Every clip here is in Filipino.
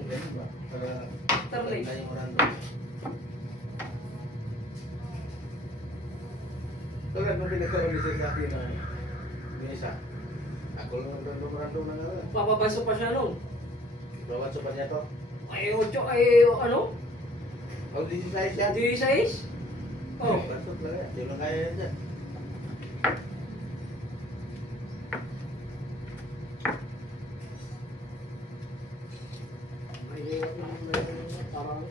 Ganun ba? Para Starlink. tayo random. Tulad nung pinagkaroon sa akin na isa. Ako lang random na nga. Papabaso pa siya nun. Bawat sa pa niya to. Ay, 8, ay, ano? Oh, 16 yan. 16? Oh. Pasok lang yan. Hindi lang kaya yan dyan. Parang...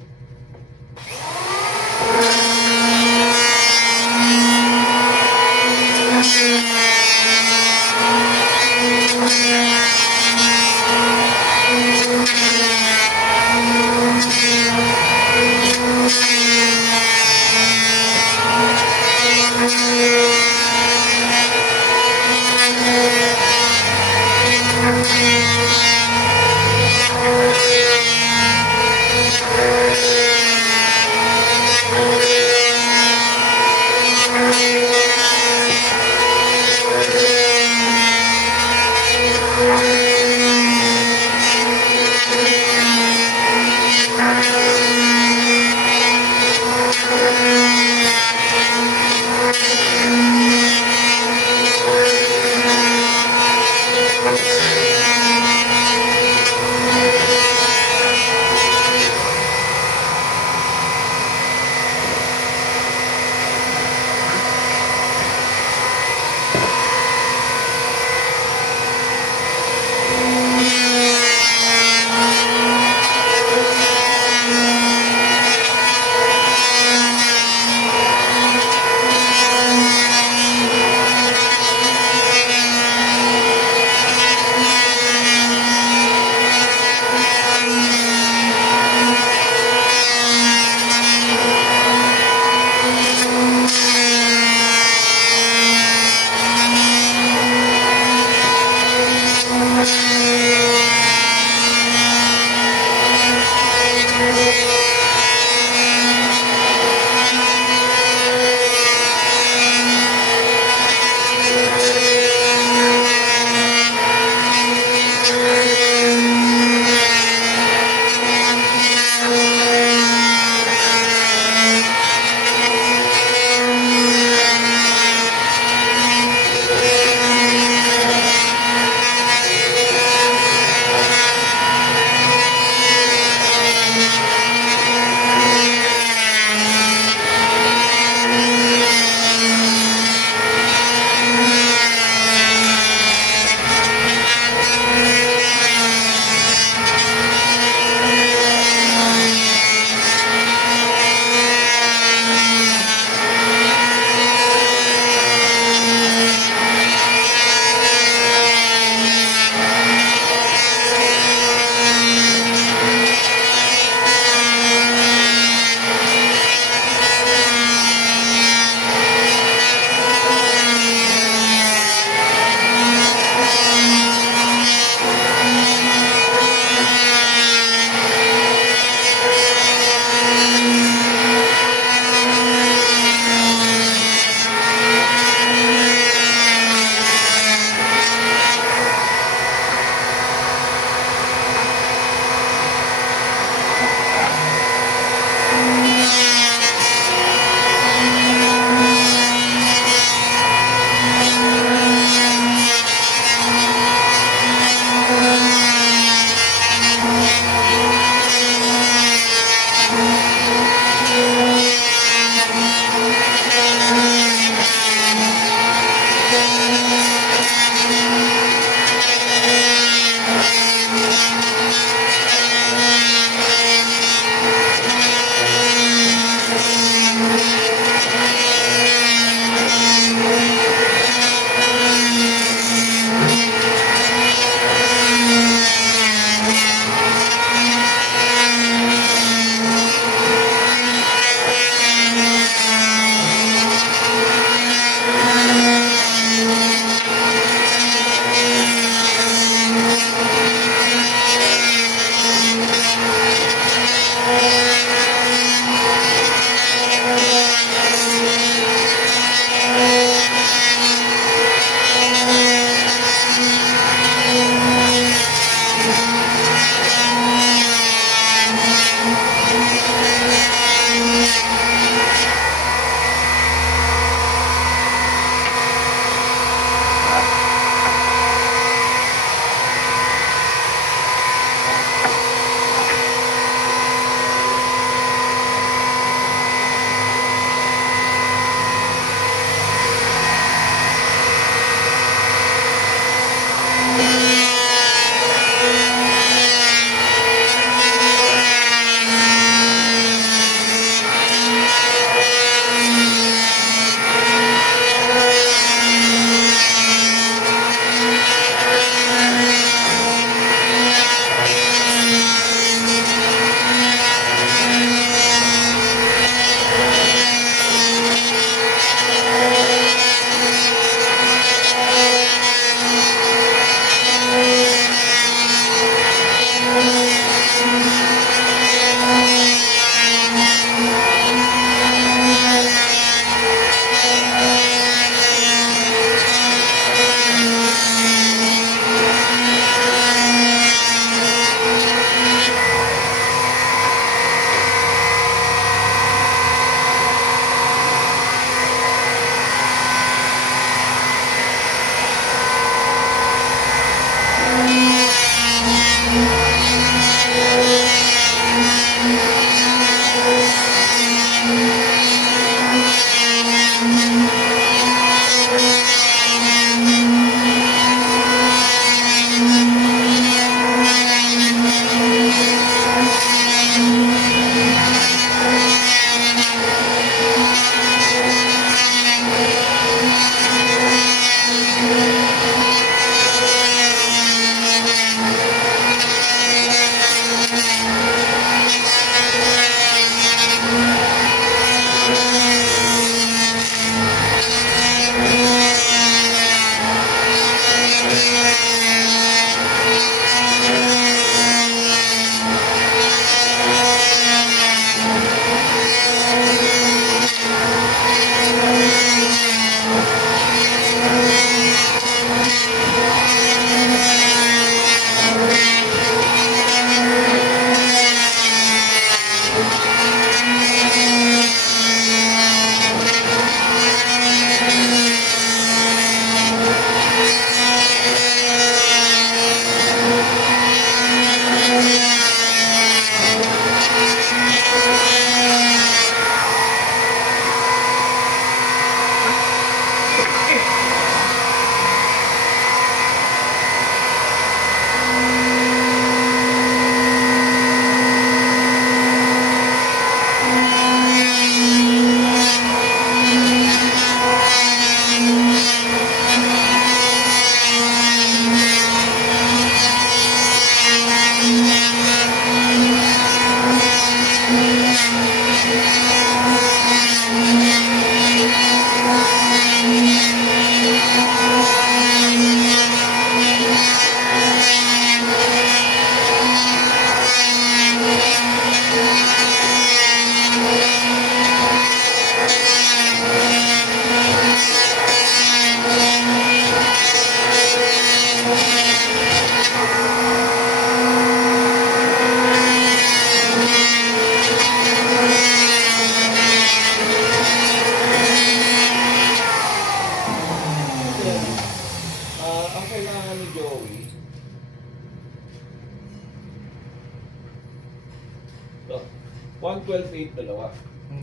112.8 dalawa.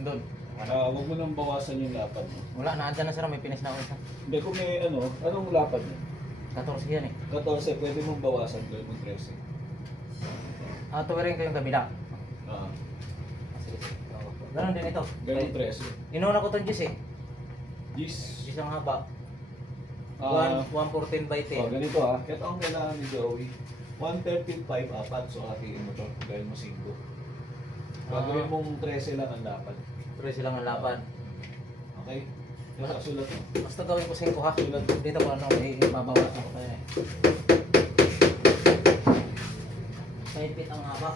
Doon. Huwag mo nang bawasan yung lapad mo. Wala, naandyan na sir, may pinis na ako isa. Hindi, kung may ano, anong lapad mo? 14 yan eh. 14, pwede mong bawasan, gawin mong 13. Tuwirin ko yung kabila. Ah, Sige, sige. Ganun din ito. gawin mong 13. Inuna ko itong Gis eh. Gis. Gis ang haba. Ah, 114 by 10. ganito ito ang kailangan ni Joey. 113.5 apat, so hatiin mo to, gawin mo 5. Gagawin mong 13 lang ang lapad. Tuloy silang ang laban. Okay? Nakasulat mo. Basta gawin ko 5 ha. Dito ko ano, ibabawasan ko kaya eh. 5 feet ang haba.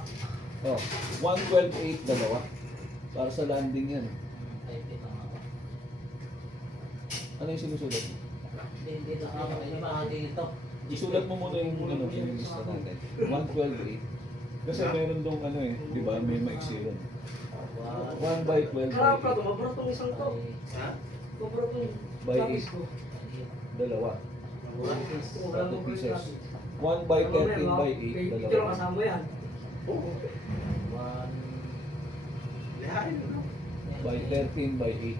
Oh, 112.8 dalawa. Para sa landing yan. 5 feet ang haba. Ano yung sinusulat mo? Dito sa haba, dito. Isulat mo muna yung ano, yung lista natin. 112.8. Kasi meron dong ano eh, di ba? May maiksi ron. 1 by 12 Kaya by pa ito, mabara itong isang to. Ha? Mabara itong By lapis 8. ko. Dalawa. Wala. 2 pieces. 1 by 13 by 8. Ito lang Dalawa. kasama yan. Oo. Lihain mo. By 13 by 8.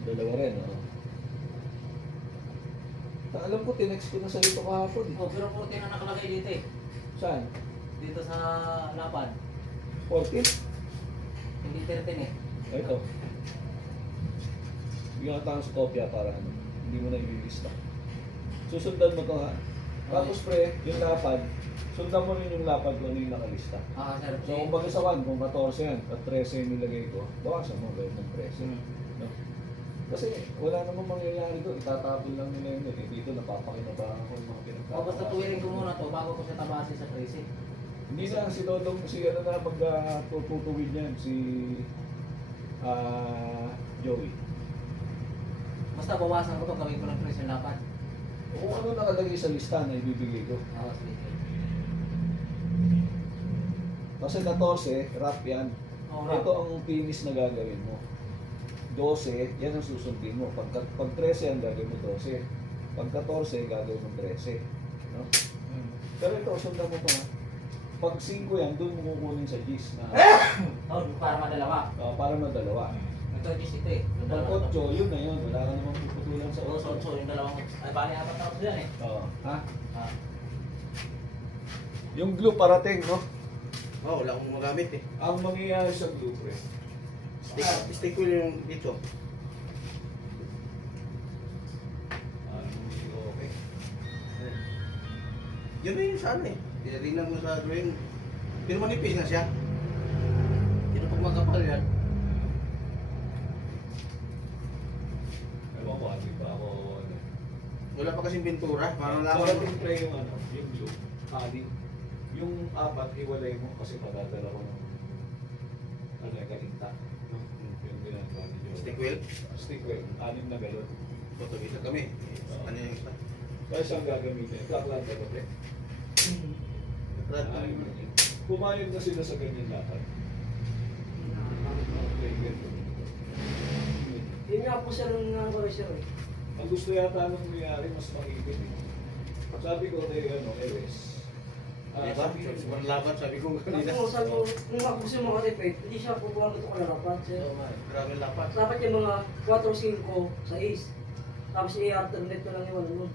Dalawa rin, oh. Alam ko, tinext ko na sa ito kahapon. Oh, pero 14 na nakalagay dito eh. Saan? Dito sa lapan. 14? Hindi 13 eh. Ito. Bigyan ka tayo sa kopya para ano, hindi mo na i-lista. Susundan mo to ha. Tapos pre, yung lapad, sundan mo rin yung lapad kung ano yung nakalista. Sir. So kung baga sa 1, kung 14 yan, at 13 yung nilagay ko, bawasan mo gawin ng 13. No? Kasi wala namang mangyayari doon, itatapon lang nila yun. Eh, dito napapakinabahan ko yung mga pinagtatawa. Basta tuwirin ko muna to bago ko siya tabasin sa 13. Hindi na si Dodong, si ano na magtutuwid niyan, si Joey. Basta bawasan ko to, gawin ko ng presyo lapan. Kung ano nakalagay sa lista na ibibigay ko. Sige. Kasi 14, wrap yan. Oh, Ito ang finish na gagawin mo. 12, yan ang susundin mo. Pag 13 yan, gagawin mo 12. Pag 14, gagawin mo 13. No? Pero ito, sundan mo ito ha. Pag 5 yan, doon mo kukunin sa GIS na Para madalawa. para madalawa. Ito is ito eh. Yung Pag dalawa 8, yun na yun. Wala ka namang puputulan sa 8. So, yung dalawang, ay bali apat na ako yan eh. Oo. Ha? Ah. Yung glue parating, no? Oo, wala akong magamit eh. Ang mangyayari sa glue, pre. Stick ko yung dito. Okay. Yun na yung sa ano eh. Tinatingnan mo sa drawing. Pero manipis na siya. Hindi na pag magkapal yan. Ewan ko, hindi pa ako, ano. Wala pa kasing pintura. Parang So, laman. ating pre yung ano, yung glue, anim. Yung 4, iwalay mo kasi padadala ko ng ano, kalinta. No? Yung ginagawa ni Joe. Stick wheel. Stick wheel, 6 na galon. Tutugita kami. Ano yung isa? Kaya siyang gagamitin. Kaklan ba pre? Rad na Ayun. yun. Pumayag na sila sa ganyan lahat. Okay, good. Yun nga po sir ng sir eh. Ang gusto yata nung nangyari, mas makikit eh. Sabi ko kay ano, kay Wes. Diba? Sobrang laban sabi ko kanina. Kung sabi ko, nung ako gusto mga tipid, hindi siya pupuwan ito kalarapat sir. Grabe lapat. Dapat yung mga 4, 5, 6. Tapos i-alternate ko lang yung ano nun.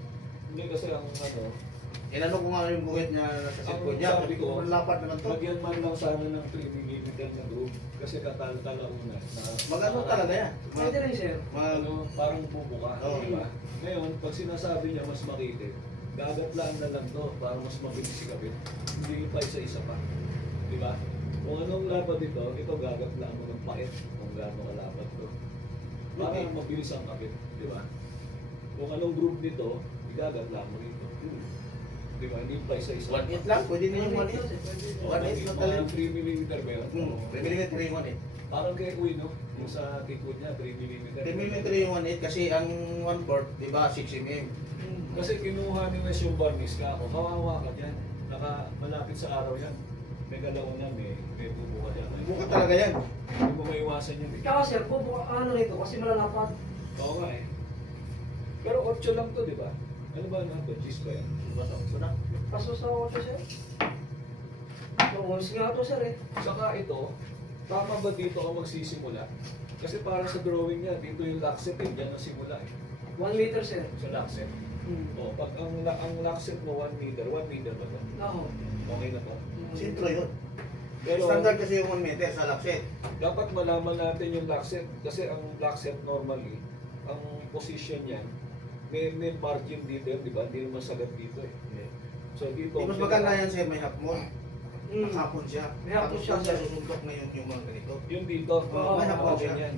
Hindi kasi ang ano, Inano ko nga yung buhit niya sa cellphone niya. Sabi ko, sobrang lapat naman to. lagyan man lang sana ng 3mm na groove. Kasi katal-tala una na Magano talaga yan. Pwede rin sir. ano, parang bubuka. Oo. Diba? Ngayon, pag sinasabi niya mas makitid, gagatlaan na lang to para mas mabilis sikapit. Hindi pa isa-isa pa. Diba? Kung anong lapad ito gagatlaan mo ng pait kung gaano kalapad to. Para Okay. mabilis ang kapit. Diba? Kung anong groove nito, igagatlaan mo rito. Diba? Hindi pa isa-isa. 1.8 lang. Pwede na yung 1.8. 1.8 na talaga. 3mm ba yun? Millimeter yung 1.8. Parang kay Uy, no? Yung sa tikod niya, 3mm. 3 millimeter yung 1.8 kasi ang 1/4, di ba, 6 mm. Kasi kinuha ni Wes yung varnish ka ako, kawawa ka dyan. Malapit sa araw yan. May galaw na, may bubo ka dyan. Buka talaga yan. Hindi mo maiwasan yun eh. Kaya sir, ano nito kasi malalapat. Oo nga eh. Pero 8 lang to, di ba? Ano ba na to? Cheese ba yan? Basok ko na. Kaso sa 8 sir. Oo, sige nga ito sir eh. Saka ito, tama ba dito ka magsisimula? Kasi para sa drawing niya, dito yung lock set eh, yan ang simula eh. 1 meter sir. Sa lock set. Hmm. O, pag ang lock set mo 1 meter ba to? Ako. Okay na to? Sintro yun. Pero Standard kasi yung 1 meter sa lock set. dapat malaman natin yung lock set kasi ang lock set normally, ang position niyan, may margin dito yun, di ba? Hindi naman sagat dito eh. So dito, Di mas maganda yan sir, may half moon. Hmm. Hapon siya. May hapon siya, Tapos sir. susundok na yung mga ganito. yung dito, Oo, may hapon siya. ganyan.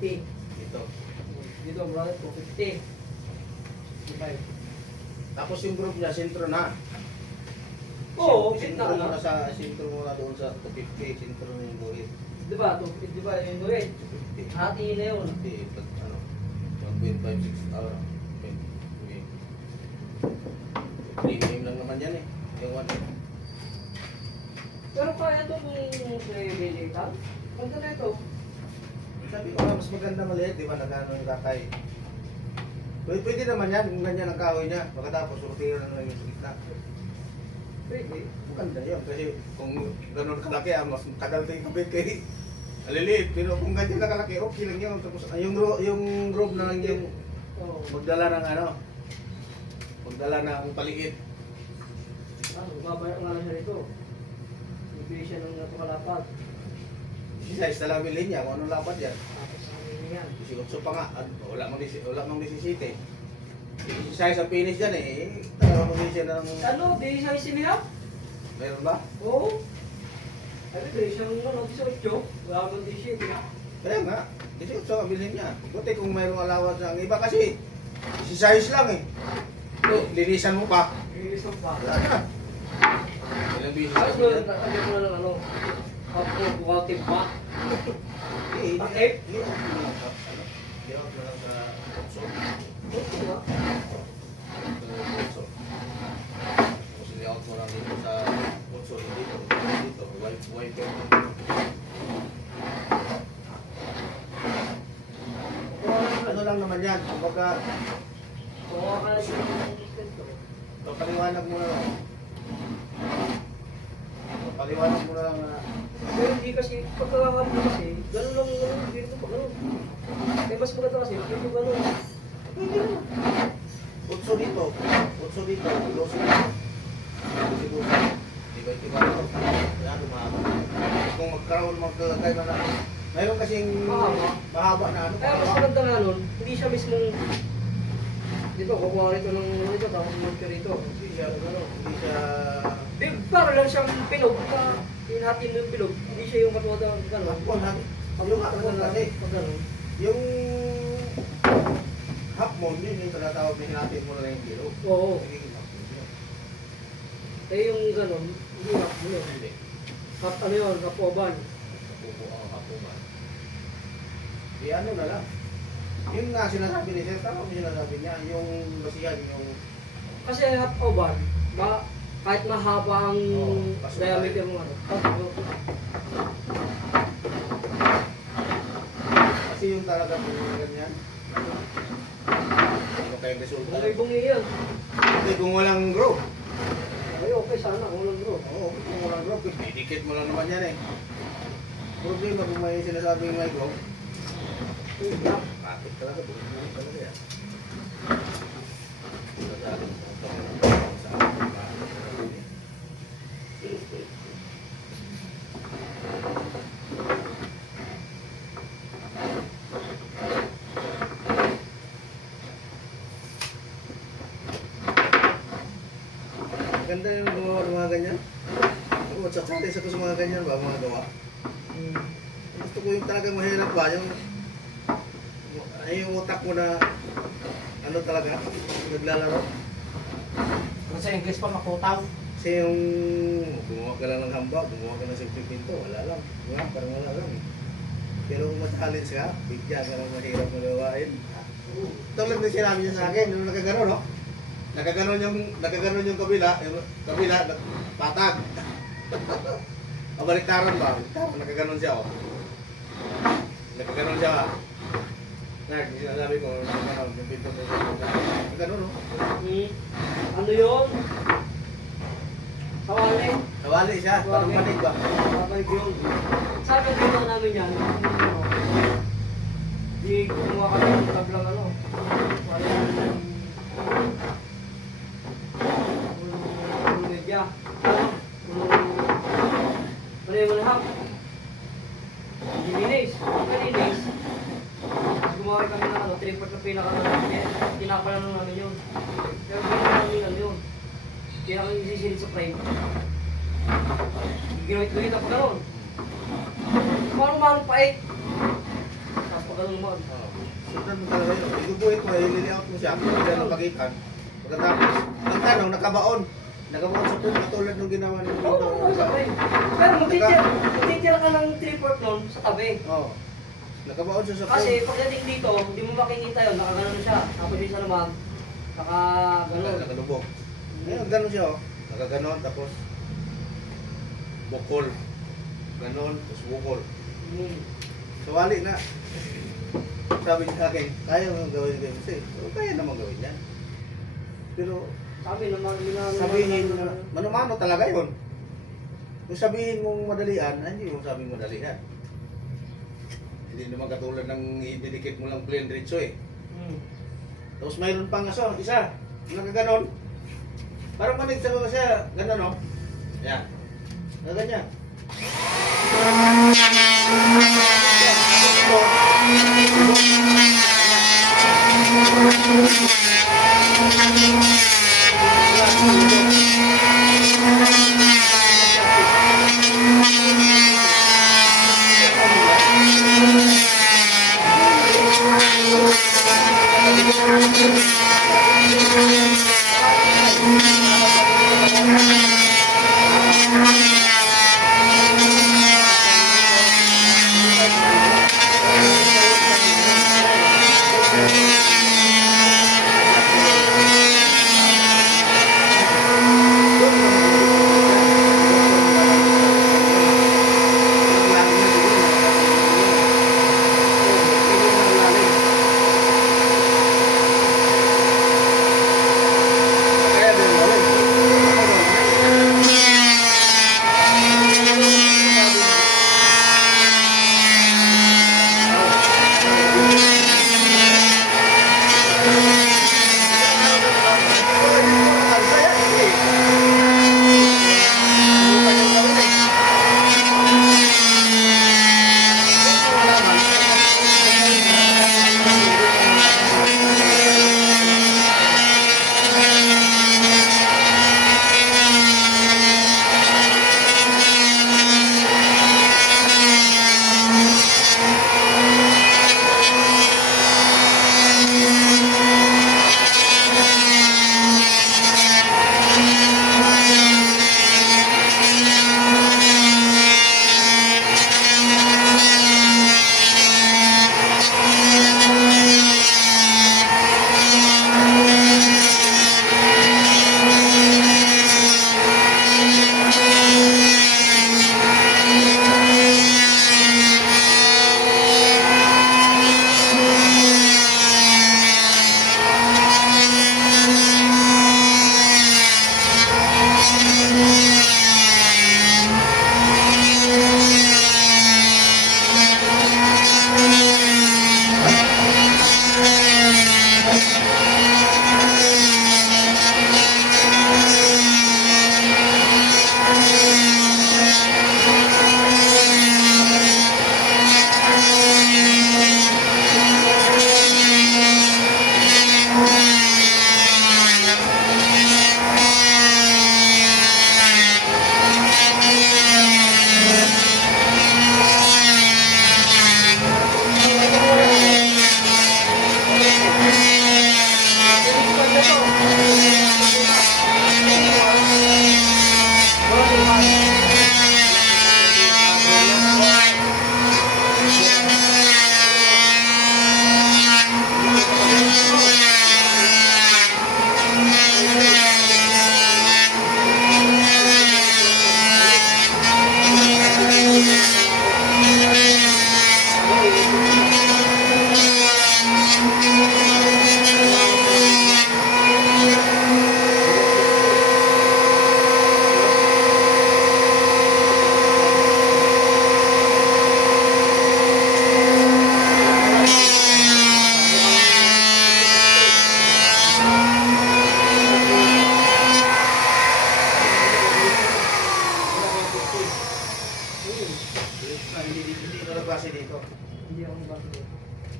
250. Dito. Dito, brother, 250. 65. Tapos yung group niya, sentro na. Oo, sentro sentro na. muna sa sentro muna doon sa 250, sentro na yung guhit. Diba? 250, diba? Yung duwit. 250. Hati na yun. Hindi, pag ano, 1.56 hour. Premium lang naman yan eh. Yung ano. Pero kaya ito kung may lang. Punta na ito. Sabi ko nga, mas maganda maliit, di ba? Nagano yung kakay. Pwede naman yan, kung ganyan ang kahoy niya. Pagkatapos, surtira na lang yung sa gitna. Pwede. Maganda yun. Kasi kung gano'n kalaki, mas tagal tayo kapit kay aliliit. Pero kung ganyan na kalaki, okay lang yun. Tapos, yung rope na lang yung Oo. magdala ng ano, magdala ng paligid. Babaya nga lang siya rito. Bibili siya ng napakalapad. Size na lang bilhin niya, kung anong lapad yan. Tapos sa amin yan. 18 pa nga, wala mang 17. Size ang finish dyan eh. Talaga mag siya ng... Ano? Di siya isiniya? Meron ba? Oo. Ay, di siyang ano, 18. Wala mang 17. Kaya nga, 18 ang bilhin niya. Buti kung mayroong alawas ang iba kasi, si size lang eh. Linisan mo pa. Iisang pa. Wala na. Ilang bisis Ayos kasi mo, yan. lagyan mo na ng ano. Hapo, bukatin pa. Eh, Bakit? Hindi ako na lang sa otso. Ito nga. Otso. Tapos ini-out mo lang dito sa otso. Dito. Wiper. Ano lang naman yan. Kumbaga, Kuha ka na siya ng ganito. paliwanag mo na lang. Paliwanag mo na lang na Pero hindi kasi, pagkakakam mo kasi, gano'n lang yung dito pa gano'n. Kaya mas maganda kasi, dito gano'n. Hindi naman. otso dito. Otso dito. Dos na. Siguro. Iba-iba ito. Yan, umahaba. Kung magkakaroon na mayroon kasing mahaba na ano. Kaya mas maganda nga nun, hindi siya mismong dito, kukuha rito ng rito, tapos mag rito. Hindi siya, hindi siya, Para lang siyang pinog na hinatin yung pinog. Hindi siya yung matuwa ng gano'n. hakbon, yung hakbon kasi, Pag gano'n. yung hakbon, yun yung tinatawag na hinatin mo na lang yung kilo. Oo. Nagiging hakbon yun. Eh yung gano'n, hindi hap mo yun. Hindi. Ano yun, kapoban. Napupo ang hakuman. Di ano na lang. Yung nga sinasabi ni Sir, tama mo sinasabi niya, yung basihan, yung Kasi hapoban, kahit mahaba ang kaso diameter mo ano. kasi yung talaga yung ganyan. Ano kayong resulta? Kung may bungi yan. Kasi kung walang group, Ay okay sana kung walang bro. oo, kung walang group, didikit mo lang naman yan eh. Problema kung may sinasabing may group, kapit talaga, bulit talaga yan. Ganda yung gumawa ng mga ganyan. Ako, tsatsalis ako sa mga ganyan ba, mga gawa. Gusto ko yung talagang mahirap ba, yung utak mo na ano talaga, naglalaro. Kung sa English pa makutaw. Kasi yung gumawa ka lang ng hamba, gumawa ka ng simple pinto, wala lang. Wala, parang wala lang. Pero kung ma-challenge ka, bigyan ka ng mahirap na gawain. Tulad na sinabi niya sa akin, nung nakagano, no? Nakaganon yung kabila, patag. Baliktaran ba? Nakaganon siya, oh. Nakaganon siya, sinasabi ko, nakaganon, yung pinto ko. Nakaganon, no? Ano yun? Sawali. Nawali siya, parang panig ba? Babalik yun. Sabi ko dito namin yan. Di kumuha kami ng tablang ano. Media. Ano yung malahap? Diminis. Diminis. Gumawa kami ng ano, tripod na pinaka tinapala lang namin yun. Pero ginawa namin ano yun. Kaya kami isisilid sa frame. Ginawit-gawit ako gano'n. Parang pa eh. Tapos pag ganun naman. Sundan mo talaga yun. Igubuhin mo, ililiaut mo siya. Hindi na pagitan. Pagkatapos, ang tanong, nakabaon. Nakabaon sa pool, katulad ng ginawa ni Oo, oo, sabay. Pero magtitira ka ng 3/4 nun sa tabi. Oo. Nakabaon siya sa pool. Kasi pagdating dito, hindi mo makikita yun, nakaganon siya. Tapos yung isa naman, nakaganon. Nakalubog. Ngayon, ganun siya, oh. Nakaganon, tapos bukol. Ganon, tapos bukol. Sawali na. Sabi niya sa akin, kaya mo gawin kayo kasi, kaya naman gawin yan. Pero Sabi naman, sabihin na, mano-mano talaga yun. Kung sabihin mong madalian, hindi mo sabing madalian. Hindi naman katulad ng ididikit mo lang plain diretso eh. Tapos mayroon pang isa, nakaganon. Parang manig sa mga siya, gano'n no? Yan. Nagaganyan.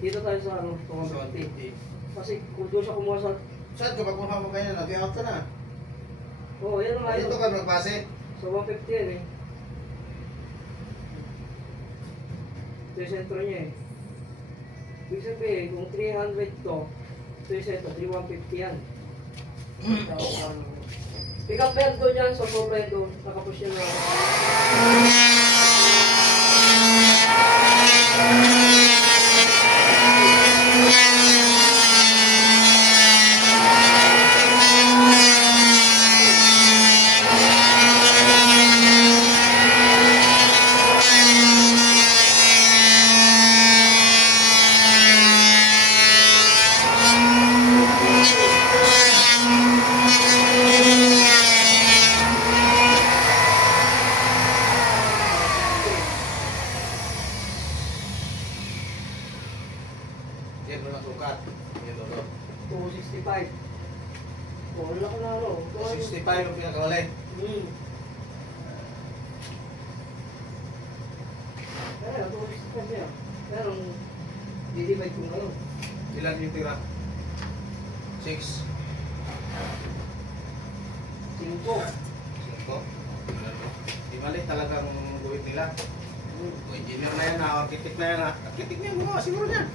Dito tayo sa ano, 250. Kasi kung doon siya kumuha sa... Saan ka ba kung hawak kayo na? Nag-out ka na. Oo, yan naman Dito yun. ka nagbase. So 150 yan eh. Ito yung sentro niya eh. Ibig sabihin, kung 300 to, ito isa ito, 3,150 yan. Pick up yan doon yan, so sobra yan doon. Nakapush yan na. Yan mo na sukat. Yan to. 265. Oh, wala ko na ano. 65 ang pinakawalay. Kaya, 265 yan. Pero, di-divide ko ngayon. Ilan yung tira? 6. 5. 5. Di mali talagang guhit nila. O engineer na yan, architect na yan. Architect na yan, gumawa siguro niyan.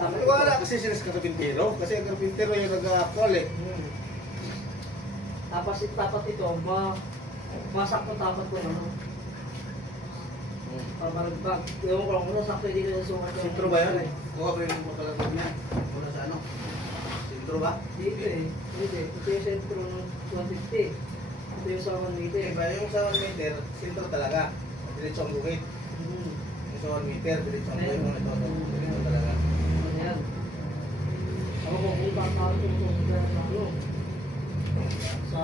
Tama Wala kasi sila sa karpintero. Kasi ang karpintero yung nag-actual eh. Tapat ito, masakto tapat ko ano. Pabaragbag. Ewan ko lang kung nasakto dito sa sukat. Sintro ba yan? Kuha ko yung mo talaga niya. Muna sa ano? Sintro ba? Dito eh. Dito eh. Ito yung sentro ng 150. Ito yung sa 1 meter. Iba yung sa 1 meter, sintro talaga. Diretso ang bukit. Yung sa 1 meter, diretso ang bukit mo ito. Diretso talaga. Ano yan? Ako kung kakao ko sa ano. Sa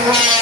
Ayan.